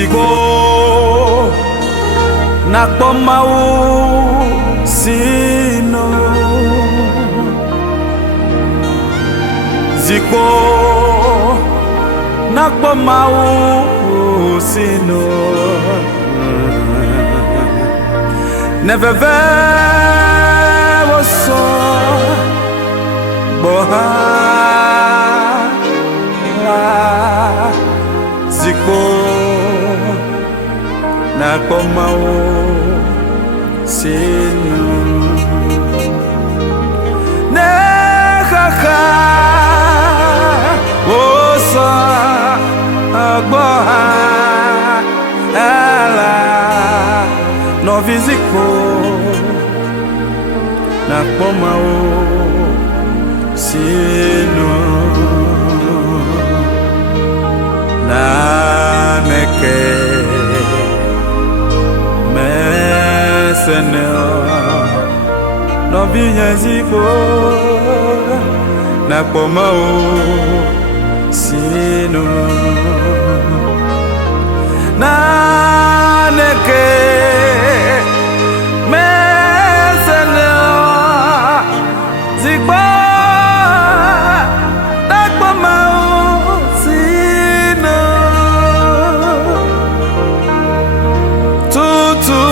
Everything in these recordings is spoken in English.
Zigbo nakpo mau sino Zigbo nakpo mau sino Never was so boha Zigbo nakpo mau sino Nekaka osa agboha ala no Zigbo nakpo mau sino na meke meseneo no Zigbo nakpo mau sino na neke meseneo Zigbo nakpo mau sino tutu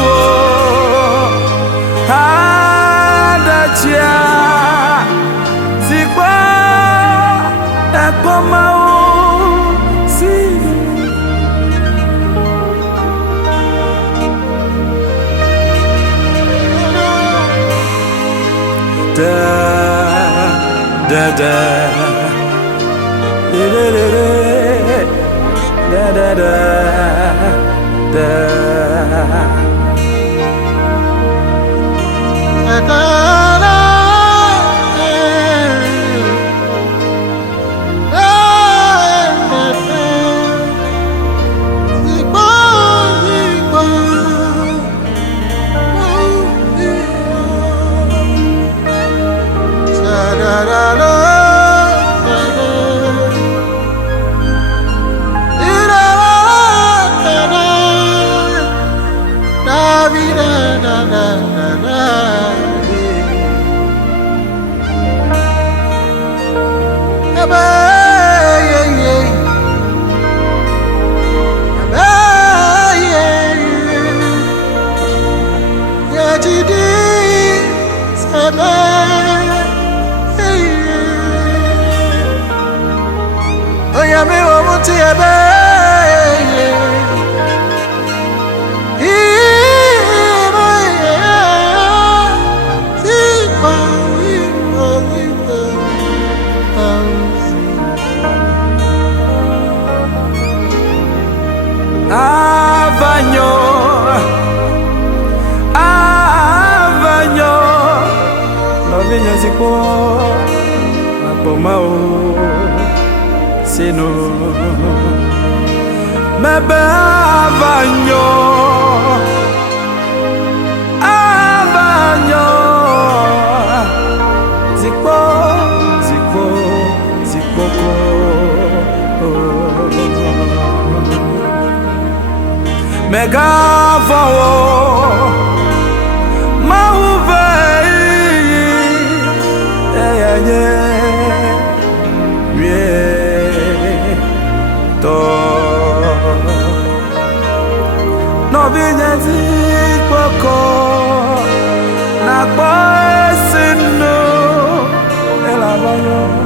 hadachia Zigbo nakpo mau sino da da da da da da da Avanyo no Zigbo nakpo mau sino mebe avanyo Zigbo mega vawo mauve ye to no Zigbo nakpo sino elabanyo